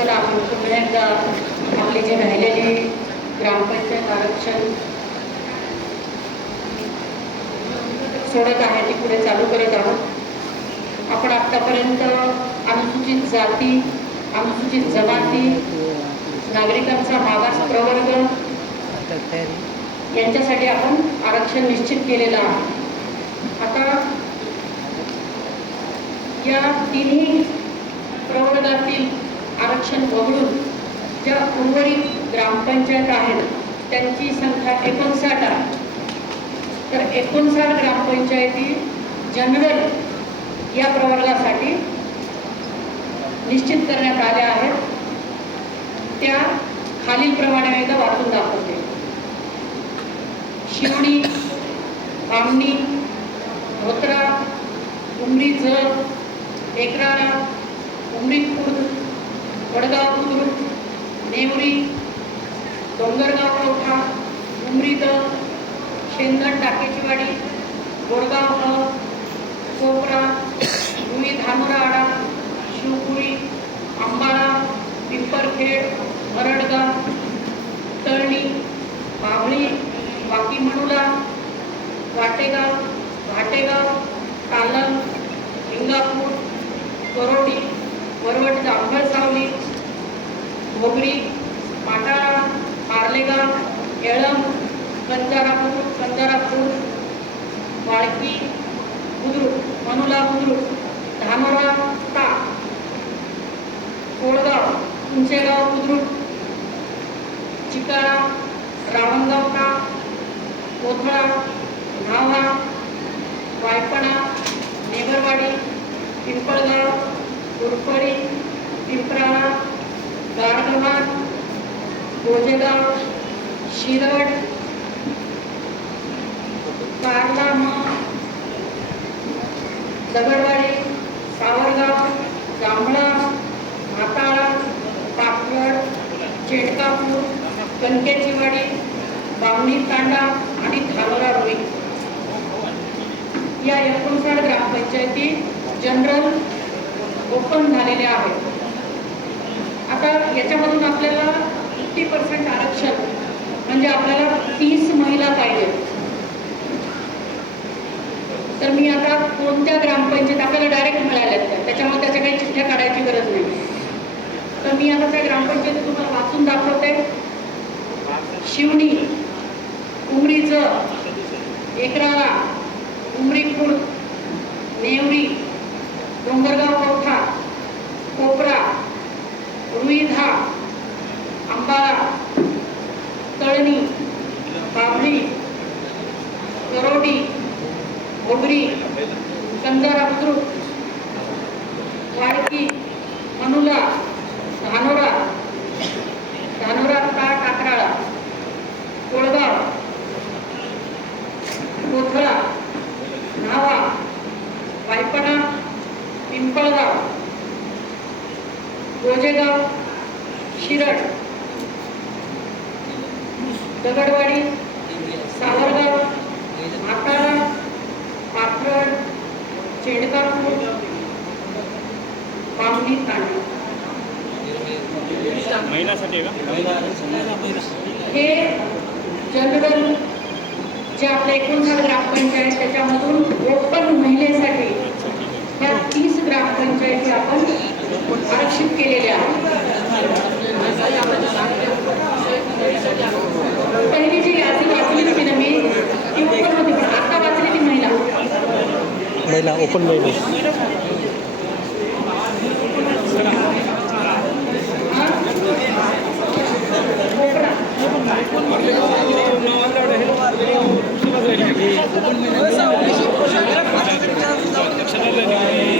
चला आपण पुन्हा एकदा आपली जी राहिलेली ग्रामपंचायत आरक्षण सोडत आहे ती पुढे चालू करत आहोत. आपण आत्तापर्यंत अनुसूचित जाती अनुसूचित जमाती नागरिकांचा मागास प्रवर्ग यांच्यासाठी आपण आरक्षण निश्चित केलेलं आहे. आता या तिन्ही प्रवर्गातील आरक्षण वगळून ज्या उर्वरित ग्रामपंचायत आहेत त्यांची संख्या एकोणसाठ आहे. तर एकोणसाठ ग्रामपंचायती जनरल या प्रवर्गासाठी निश्चित करण्यात आल्या आहेत. त्या खालीलप्रमाणे एकदा वाचून दाखवते. शिवणी बामणी धोत्रा उमरी जत एकराळा उमरी खुर्द वडगाव बुद्रुक नेवरी डोंगरगाव कवठा उमरी द शेंदण टाकेचीवाडी गोरगाव ह कोपरा रुई धानोरा शिवपुरी अंबाळा पिंपरखेड मरडगाव तळणी बाभळी वाकी मनुला वाटेगाव घाटेगाव तालम इंगापूर करोडी भोगरी पाटाळा पार्लेगाव येळम कंजारापूर कंजारापूर वाळकी बुद्रुक मनुला बुद्रुक धानोरा ता कोळगाव उंचेगाव बुद्रुक चिकाळा रावणगाव का कोथळा न्हावा वायपणा नेगरवाडी पिंपळगाव उरफळी पिंपराळा गारगव्हाण गोजेगाव शिरड कारला दगडवाडी सावरगाव जांभळा म्हाताळा पापड चेटकापूर कणकेचीवाडी बावणी तांडा आणि धानोरा रुई. या एकोणसाठ ग्रामपंचायती जनरल ओपन झालेल्या आहेत. आता याच्यामधून आपल्याला फिफ्टी पर्सेंट आरक्षण म्हणजे आपल्याला तीस महिला पाहिजे. तर मी आता कोणत्या ग्रामपंचायत आपल्याला डायरेक्ट मिळाल्यात त्या त्याच्यामुळे त्याच्या काही चिठ्ठ्या काढायची गरज नाही. तर मी आता त्या ग्रामपंचायती तुम्हाला वाचून दाखवते. शिवणी उमरीचं एकराळा उमरी खुर्द नेवरी डोंगरगाव कवठा कोपरा रुईधा अंबाळा तळणी बाभळी करोडी भोगरी कंजारा बुद्रुक वाडकी मनुला धानोरा धानोरा ता टाकराळा कोळगाव कोथळा न्हावा वायपणा पिंपळगाव गोजेगाव शिरड दगडवाडी महिलासाठी आहे का? हे जनरल जे आपले एकोणसाठ ग्रामपंचायत त्याच्यामधून ओपन महिलेसाठी ह्या तीस ग्रामपंचायती आपण आरक्षित केलेल्या पहिली जी यादी वाचली होती ना मी ती ओपन होती पण आता वाचली ती महिला. महिला ओपन महिला.